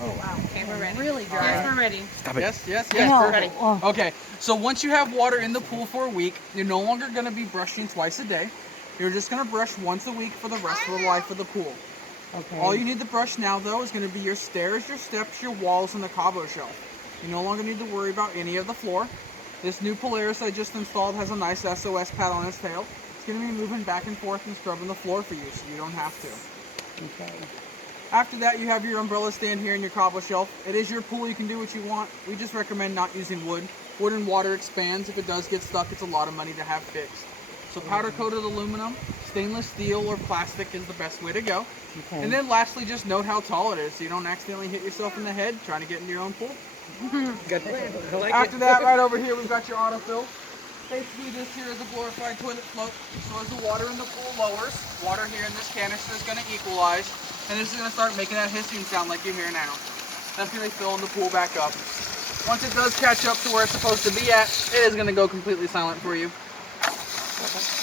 Oh, wow. Okay, we're ready. Really dry. Yes, we're ready. Stop it. Yes, yes, I yes. know. Perfect. Oh. Okay, so once you have water in the pool for a week, you're no longer going to be brushing twice a day. You're just going to brush once a week for the rest of the life of the pool. Okay. All you need to brush now, though, is going to be your stairs, your steps, your walls, and the Cabo shelf. You no longer need to worry about any of the floor. This new Polaris I just installed has a nice SOS pad on its tail. It's going to be moving back and forth and scrubbing the floor for you, so you don't have to. Okay. After that, you have your umbrella stand here and your Cabo shelf. It is your pool, you can do what you want. We just recommend not using wood. Wood and water expands. If it does get stuck, it's a lot of money to have fixed. So powder coated aluminum, stainless steel, or plastic is the best way to go. Okay. And then lastly, just note how tall it is so you don't accidentally hit yourself in the head trying to get into your own pool. Good plan. I like After it. that, right over here, we've got your autofill. Basically, this here is a glorified toilet float. So as the water in the pool lowers, water here in this canister is going to equalize, and this is going to start making that hissing sound like you hear now. That's going to be filling the pool back up. Once it does catch up to where it's supposed to be at, it is going to go completely silent for you.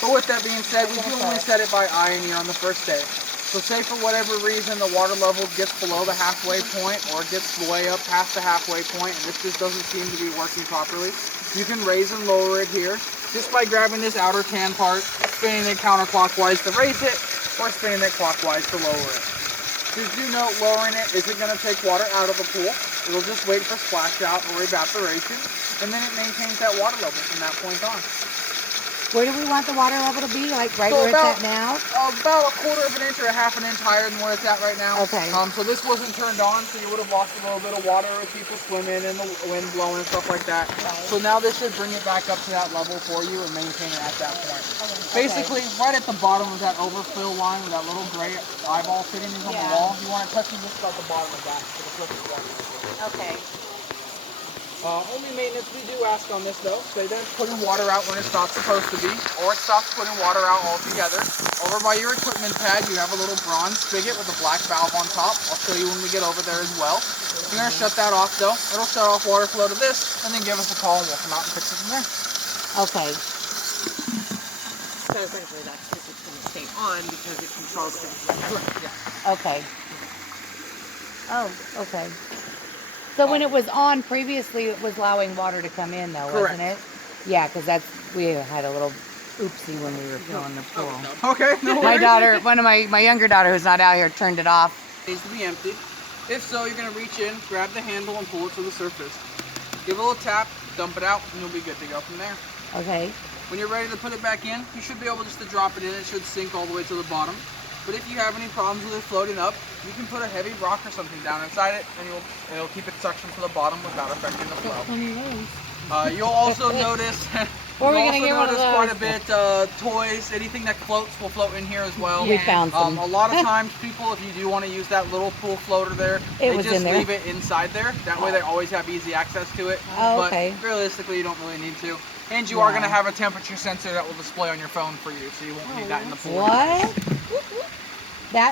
But with that being said, we do only set it by eye and ear on the first day. So say for whatever reason the water level gets below the halfway point or gets way up past the halfway point and this just doesn't seem to be working properly, you can raise and lower it here just by grabbing this outer tan part, spinning it counterclockwise to raise it, or spinning it clockwise to lower it. Just do note lowering it isn't going to take water out of the pool. It'll just wait for splash out or evaporation, and then it maintains that water level from that point on. Where do we want the water level to be? Like right So where it's at now? About a quarter of an inch or a half an inch higher than where it's at right now. Okay. So this wasn't turned on, so you would have lost a little bit of water with people swimming and the wind blowing and stuff like that. Right. So now this should bring it back up to that level for you and maintain it at that point. Basically, right at the bottom of that overfill line with that little gray eyeball sitting on the wall, you want it touching just about the bottom of that for the surface water. Okay. Only maintenance we do ask on this though, say that it's putting water out when it's not supposed to be, or it stops putting water out altogether. Over by your equipment pad, you have a little bronze spigot with a black valve on top. I'll show you when we get over there as well. You're gonna shut that off though. It'll shut off water flow to this, and then give us a call and we'll come out and fix it from there. Okay. So essentially that's just it's going to stay on because it controls the Yeah. Okay. Oh, okay. So when it was on previously, it was allowing water to come in though, wasn't it? Yeah, because we had a little oopsie when we were filling the pool. Okay, no My worries. daughter, one of my younger daughter who's not out here, turned it off. Needs to be empty. If so, you're gonna reach in, grab the handle, and pull it to the surface. Give it a little tap, dump it out, and you'll be good to go from there. Okay. When you're ready to put it back in, you should be able just to drop it in. It should sink all the way to the bottom. But if you have any problems with it floating up, you can put a heavy rock or something down inside it, and it'll keep it suctioned to the bottom without affecting the flow. You'll also notice. Where are we you'll gonna also get one of notice quite a those? bit toys, anything that floats will float in here as well. We found some. A lot of times, people, if you do want to use that little pool floater there, they was just in there. leave it inside there. That way, they always have easy access to it. Oh, but okay. realistically, you don't really need to. And you are Yeah. going to have a temperature sensor that will display on your phone for you, so you won't need that in the pool. What?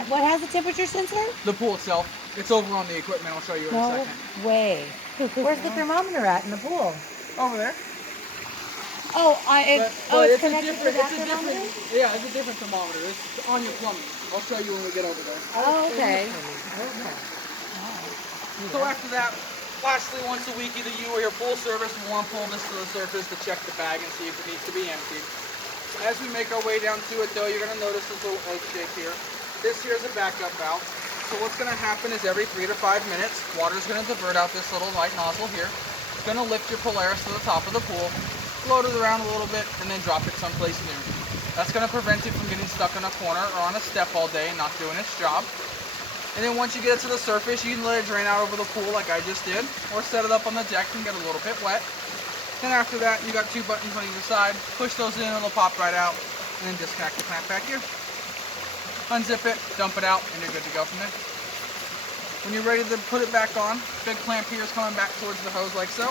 What has a temperature sensor? The pool itself. It's over on the equipment. I'll show you in a No second. way. Where's the thermometer at in the pool? Over there. Oh, But it's a connected to different- that it's a thermometer? different- Yeah, it's a different thermometer. It's on your plumbing. I'll show you when we get over there. Oh, okay. So after that, lastly, once a week, either you or your pool service will want to pull this to the surface to check the bag and see if it needs to be emptied. As we make our way down to it, though, you're going to notice this little egg shape here. This here is a backup valve. So what's going to happen is every 3 to 5 minutes, water is going to divert out this little light nozzle here. It's going to lift your Polaris to the top of the pool, float it around a little bit, and then drop it someplace new. That's going to prevent it from getting stuck in a corner or on a step all day and not doing its job. And then once you get it to the surface, you can let it drain out over the pool like I just did, or set it up on the deck and get a little bit wet. Then after that, you got 2 buttons on either side. Push those in, it'll pop right out, and then disconnect the clamp back here. Unzip it, dump it out, and you're good to go from there. When you're ready to put it back on, big clamp here is coming back towards the hose like so.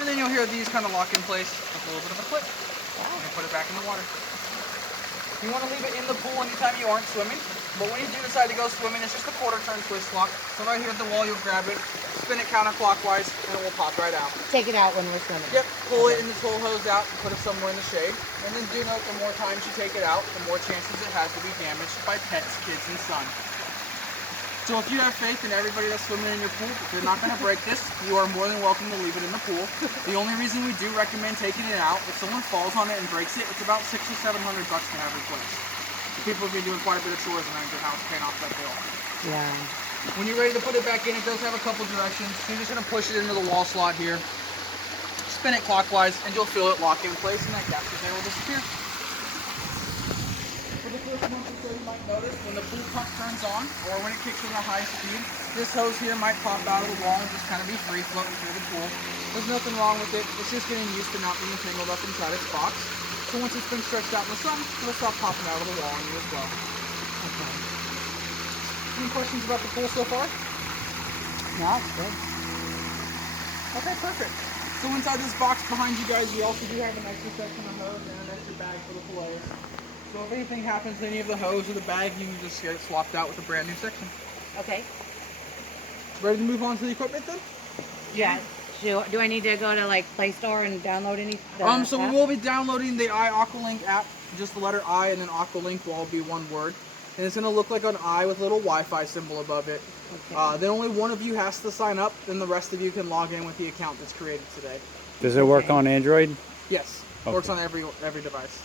And then you'll hear these kind of lock in place with a little bit of a click. And put it back in the water. You want to leave it in the pool anytime you aren't swimming, but when you do decide to go swimming, it's just a quarter turn twist lock. So right here at the wall, you'll grab it, spin it counterclockwise, and it will pop right out. Take it out when we're swimming. Yep, pull it in the tow hose out and put it somewhere in the shade. And then do note, the more times you take it out, the more chances it has to be damaged by pets, kids, and sun. So if you have faith in everybody that's swimming in your pool, if they're not going to break this, you are more than welcome to leave it in the pool. The only reason we do recommend taking it out, if someone falls on it and breaks it, it's about $600 or $700 to have replaced. People have been doing quite a bit of chores around your house paying off that bill. Yeah. When you're ready to put it back in, it does have a couple directions. So you're just going to push it into the wall slot here, spin it clockwise, and you'll feel it lock in place, and that gasket there will disappear. For the first month or so, you might notice when the pool pump turns on, or when it kicks in a high speed, this hose here might pop out of the wall and just kind of be free floating through the pool. There's nothing wrong with it. It's just getting used to not being tangled up inside its box. So once it's been stretched out in the sun, it'll stop popping out of the wall on you as well. Okay. Any questions about the pool so far? No, it's good. Okay, perfect. So inside this box behind you guys, we also do have an extra section of hose and an extra bag for the fillets. So if anything happens to any of the hose or the bag, you can just get it swapped out with a brand new section. Okay. Ready to move on to the equipment then? Yeah. Do I need to go to like Play Store and download any? So we will be downloading the iAqualink app, just the letter I and then Aqualink will all be one word. And it's going to look like an I with a little Wi-Fi symbol above it. Okay. Then only one of you has to sign up, then the rest of you can log in with the account that's created today. Does it work Okay. on Android? Yes, Okay. works on every device.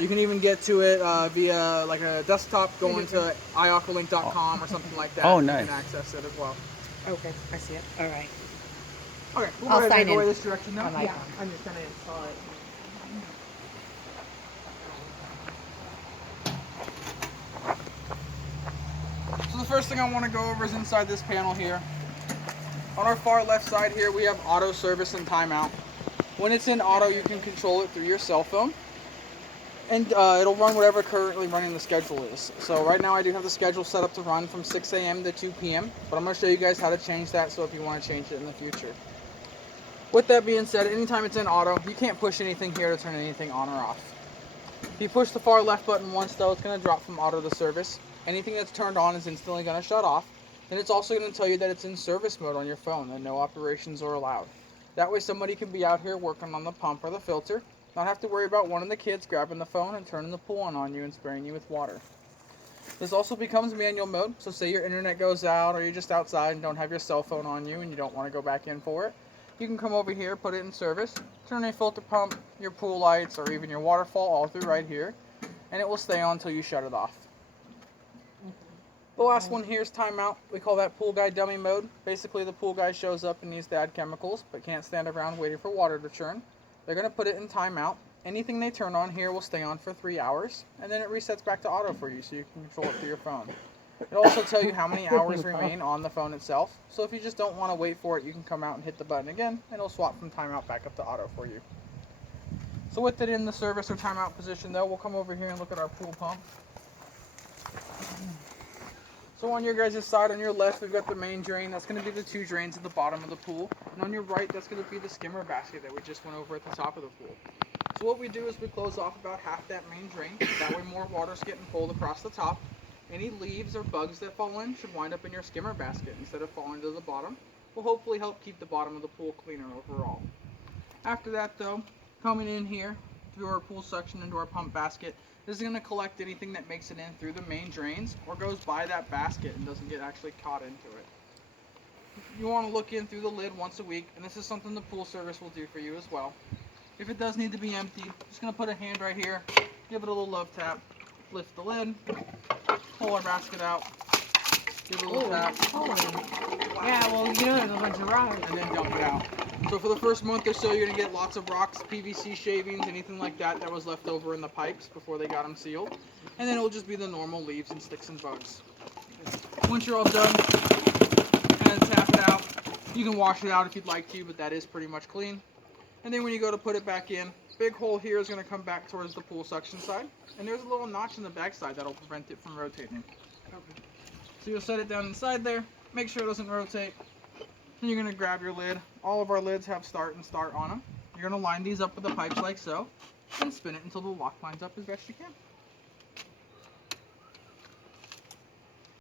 You can even get to it via like a desktop, going to iAqualink.com or something like that. Oh, You nice. can access it as well. Okay, I see it. All right. Okay, we'll I'll go ahead sign and go in away this direction now. on my Yeah, phone. I'm just gonna install it. So the first thing I want to go over is inside this panel here. On our far left side here, we have auto service and timeout. When it's in auto, you can control it through your cell phone. And it'll run whatever currently running the schedule is. So right now I do have the schedule set up to run from 6 a.m. to 2 p.m. But I'm going to show you guys how to change that, so if you want to change it in the future. With that being said, anytime it's in auto, you can't push anything here to turn anything on or off. If you push the far left button once though, it's going to drop from auto to service. Anything that's turned on is instantly going to shut off. Then it's also going to tell you that it's in service mode on your phone and no operations are allowed. That way somebody can be out here working on the pump or the filter, not have to worry about one of the kids grabbing the phone and turning the pool on you and spraying you with water. This also becomes manual mode, so say your internet goes out or you're just outside and don't have your cell phone on you and you don't want to go back in for it. You can come over here, put it in service, turn a filter pump, your pool lights, or even your waterfall all through right here, and it will stay on until you shut it off. The last one here is timeout. We call that pool guy dummy mode. Basically, the pool guy shows up and needs to add chemicals, but can't stand around waiting for water to churn. They're going to put it in timeout. Anything they turn on here will stay on for 3 hours, and then it resets back to auto for you, so you can control it through your phone. It'll also tell you how many hours remain on the phone itself, so if you just don't want to wait for it, you can come out and hit the button again, and it'll swap from timeout back up to auto for you. So with it in the service or timeout position though, we'll come over here and look at our pool pump. So on your guys' side, on your left, we've got the main drain. That's going to be the 2 drains at the bottom of the pool. And on your right, that's going to be the skimmer basket that we just went over at the top of the pool. So what we do is we close off about half that main drain. That way more water's getting pulled across the top. Any leaves or bugs that fall in should wind up in your skimmer basket instead of falling to the bottom. Will hopefully help keep the bottom of the pool cleaner overall. After that though, coming in here through our pool suction into our pump basket, this is going to collect anything that makes it in through the main drains or goes by that basket and doesn't get actually caught into it. You want to look in through the lid once a week, and this is something the pool service will do for you as well. If it does need to be empty, just going to put a hand right here, give it a little love tap, lift the lid, pull our basket out, give it a little tap, Yeah, well, you know there's a bunch of rocks. and then dump it out. So for the first month or so, you're going to get lots of rocks, PVC shavings, anything like that that was left over in the pipes before they got them sealed. And then it will just be the normal leaves and sticks and bugs. Once you're all done and tap it out, you can wash it out if you'd like to, but that is pretty much clean. And then when you go to put it back in, big hole here is going to come back towards the pool suction side. And there's a little notch in the back side that'll prevent it from rotating. So you'll set it down inside there, make sure it doesn't rotate. Then you're going to grab your lid. All of our lids have start on them. You're going to line these up with the pipes like so, and spin it until the lock lines up as best you can.